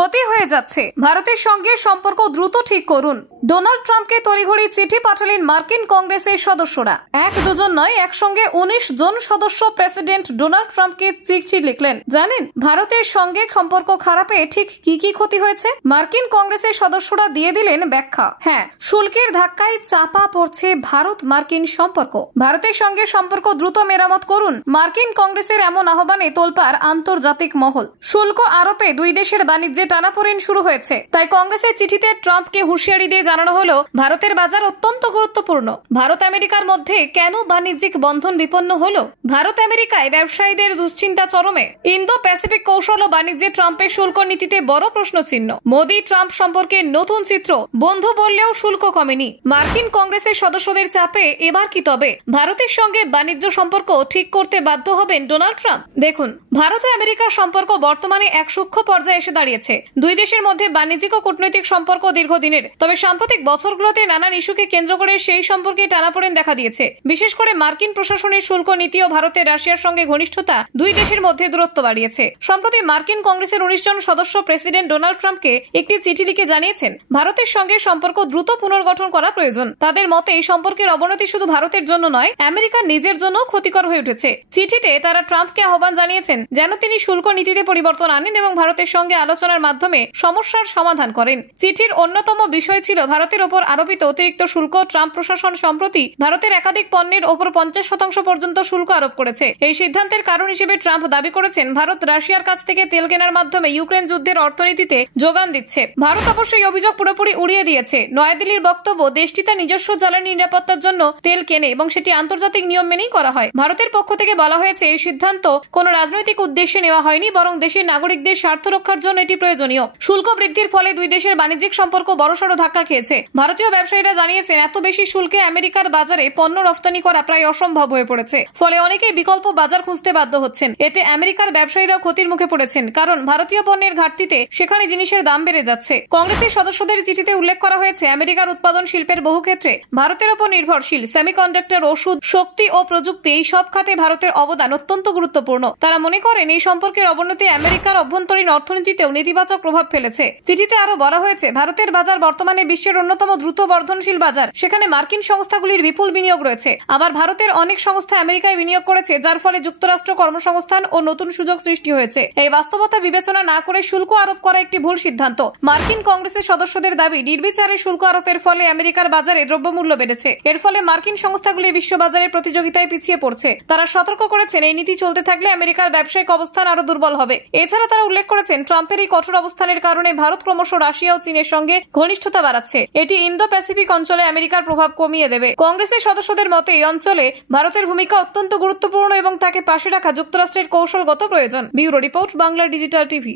ক্ষতি হয়ে যাচ্ছে, ভারতের সঙ্গে সম্পর্ক দ্রুত ঠিক করুন। ডোনাল্ড ট্রাম্পকে তড়িঘড়ি চিঠি পাঠালেন মার্কিন কংগ্রেসের সদস্যরা। এক দুজন নয়, একসঙ্গে 19 জন সদস্য প্রেসিডেন্ট ডোনাল্ড ট্রাম্পকে চিঠি লিখলেন। জানেন ভারতের সঙ্গে সম্পর্ক খারাপে ঠিক কি কি ক্ষতি হয়েছে? মার্কিন কংগ্রেসের সদস্যরা দিয়ে দিলেন ব্যাখ্যা। হ্যাঁ, শুল্কের ধাক্কায় চাপা পড়ছে ভারত মার্কিন সম্পর্ক। ভারতের সঙ্গে সম্পর্ক দ্রুত মেরামত করুন। মার্কিন কংগ্রেসের এমন আহ্বানে তোলপাড় আন্তর্জাতিক মহল। শুল্ক আরোপে দুই দেশের বাণিজ্যে টানাপোড়েন শুরু হয়েছে। তাই কংগ্রেসের চিঠিতে ট্রাম্পকে হুঁশিয়ারি দিয়ে জানানো হলো, ভারতের বাজার অত্যন্ত গুরুত্বপূর্ণ। ভারত আমেরিকার মধ্যে কেন বাণিজ্যিক বন্ধন বিপন্ন হলো? ভারত আমেরিকায় ব্যবসায়ীদের দুশ্চিন্তা চরমে। ইন্দো প্যাসিফিক কৌশল ও বাণিজ্যে ট্রাম্পের শুল্ক নীতিতে বড় প্রশ্নচিহ্ন। মোদি ট্রাম্প সম্পর্কে নতুন চিত্র। বন্ধু বললেও শুল্ক কমেনি। মার্কিন কংগ্রেসের সদস্যদের চাপে এবার কি তবে ভারতের সঙ্গে বাণিজ্য সম্পর্ক ঠিক করতে বাধ্য হবেন ডোনাল্ড ট্রাম্প? দেখুন, ভারত ও আমেরিকার সম্পর্ক বর্তমানে এক সূক্ষ্ম পর্যায়ে এসে দাঁড়িয়েছে। দুই দেশের মধ্যে বাণিজ্যিক ও কূটনৈতিক সম্পর্ক দীর্ঘদিনের। তবে সাম্প্রতিক বছরগুলোতে নানান ইস্যুকে কেন্দ্র করে সেই সম্পর্কে টানাপোড়েন দেখা দিয়েছে। বিশেষ করে মার্কিন প্রশাসনের শুল্ক নীতি ও ভারতের রাশিয়ার সঙ্গে ঘনিষ্ঠতা দুই দেশের মধ্যে দূরত্ব বাড়িয়েছে। সম্প্রতি মার্কিন কংগ্রেসের 19 জন সদস্য প্রেসিডেন্ট ডোনাল্ড ট্রাম্পকে একটি চিঠি লিখে জানিয়েছেন, ভারতের সঙ্গে সম্পর্ক দ্রুত পুনর্গঠন করা প্রয়োজন। তাদের মতে এই সম্পর্কের অবনতি শুধু ভারতের জন্য নয়, আমেরিকার নিজের জন্য ক্ষতিকর হয়ে উঠেছে। চিঠিতে তারা ট্রাম্পকে আহ্বান জানিয়েছেন যেন তিনি শুল্ক নীতিতে পরিবর্তন আনেন এবং ভারতের সঙ্গে আলোচনার মাধ্যমে সমস্যার সমাধান করেন। চিঠির অন্যতম বিষয় ছিল ভারতের ওপর আরোপিত অতিরিক্ত শুল্ক। ট্রাম্প প্রশাসন সম্প্রতি ভারতের একাধিক পণ্যের ওপর 50% পর্যন্ত শুল্ক আরোপ করেছে। এই সিদ্ধান্তের কারণ হিসেবে ট্রাম্প দাবি করেছেন, ভারত রাশিয়ার কাছ থেকে তেল কেনার মাধ্যমে ইউক্রেন যুদ্ধের অর্থনীতিতে যোগান দিচ্ছে। ভারত অবশ্য এই অভিযোগ পুরোপুরি উড়িয়ে দিয়েছে। নয়াদিল্লির বক্তব্য, দেশটি তার নিজস্ব জ্বালানি নিরাপত্তার জন্য তেল কেনে এবং সেটি আন্তর্জাতিক নিয়ম মেনেই করা হয়। ভারতের পক্ষ থেকে বলা হয়েছে, এই সিদ্ধান্ত কোনো রাজনৈতিক উদ্দেশ্যে নেওয়া হয়নি, বরং দেশের নাগরিকদের স্বার্থ রক্ষার জন্য এটি প্রয়োজনীয়। শুল্ক বৃদ্ধির ফলে দুই দেশের বাণিজ্যিক সম্পর্ক বড়সড় ধাক্কা খেয়েছে। ভারতীয় ব্যবসায়ীরা জানিয়েছেন, এত বেশি শুল্কে আমেরিকার বাজারে পণ্য রফতানি করা প্রায় অসম্ভব হয়ে পড়েছে। ফলে অনেকেই বিকল্প বাজার খুঁজতে বাধ্য হচ্ছেন। এতে আমেরিকার ব্যবসায়ীরাও ক্ষতির মুখে পড়েছেন, কারণ ভারতীয় পণ্যের ঘাটতিতে সেখানে জিনিসের দাম বেড়ে যাচ্ছে। কংগ্রেসের সদস্যদের চিঠিতে উল্লেখ করা হয়েছে, আমেরিকার উৎপাদন শিল্পের বহু ক্ষেত্রে ভারতের উপর নির্ভরশীল। সেমিকন্ডাক্টর, ওষুধ, শক্তি ও প্রযুক্তি, এই সব খাতে ভারতের অবদান অত্যন্ত গুরুত্বপূর্ণ। তারা মনে করেন এই সম্পর্কের অবনতি আমেরিকার অভ্যন্তরীণ অর্থনীতিতেও নেতিবাচক প্রভাব ফেলেছে। চিঠিতে আরো বলা হয়েছে, ভারতের বাজার বর্তমানে বিশ্বের অন্যতম দ্রুত বর্ধনশীল বাজার। সেখানে মার্কিন সংস্থাগুলির বিপুল বিনিয়োগ রয়েছে। আবার ভারতের অনেক সংস্থা আমেরিকায় বিনিয়োগ করেছে, যার ফলে যুক্তরাষ্ট্র কর্মসংস্থান ও নতুন সুযোগ সৃষ্টি হয়েছে। এই বাস্তবতা বিবেচনা না করে শুল্ক আরোপ করা একটি ভুল সিদ্ধান্ত। মার্কিন কংগ্রেসের সদস্যদের দাবি, নির্বিচারে শুল্ক আরোপের ফলে আমেরিকার বাজারে দ্রব্যমূল্য বেড়েছে। এর ফলে মার্কিন সংস্থাগুলি বিশ্ব বাজারে প্রতিযোগিতায় পিছিয়ে পড়ছে। তারা সতর্ক করেছেন, এই নীতি চলতে থাকলে আমেরিকার ব্যবসায়িক অবস্থান আরো দুর্বল হবে। এছাড়া তারা উল্লেখ করেছেন, ট্রাম্পের এই কঠোর অবস্থানের কারণে ভারত ক্রমশ রাশিয়া ও চীনের সঙ্গে ঘনিষ্ঠতা বাড়াচ্ছে। এটি ইন্দো প্যাসিফিক অঞ্চলে আমেরিকার প্রভাব কমিয়ে দেবে। কংগ্রেসের সদস্যদের মতে এই অঞ্চলে ভারতের ভূমিকা অত্যন্ত গুরুত্বপূর্ণ এবং তাকে পাশে রাখা যুক্তরাষ্ট্রের কৌশলগত প্রয়োজন। Bureau report, Bangla digital TV.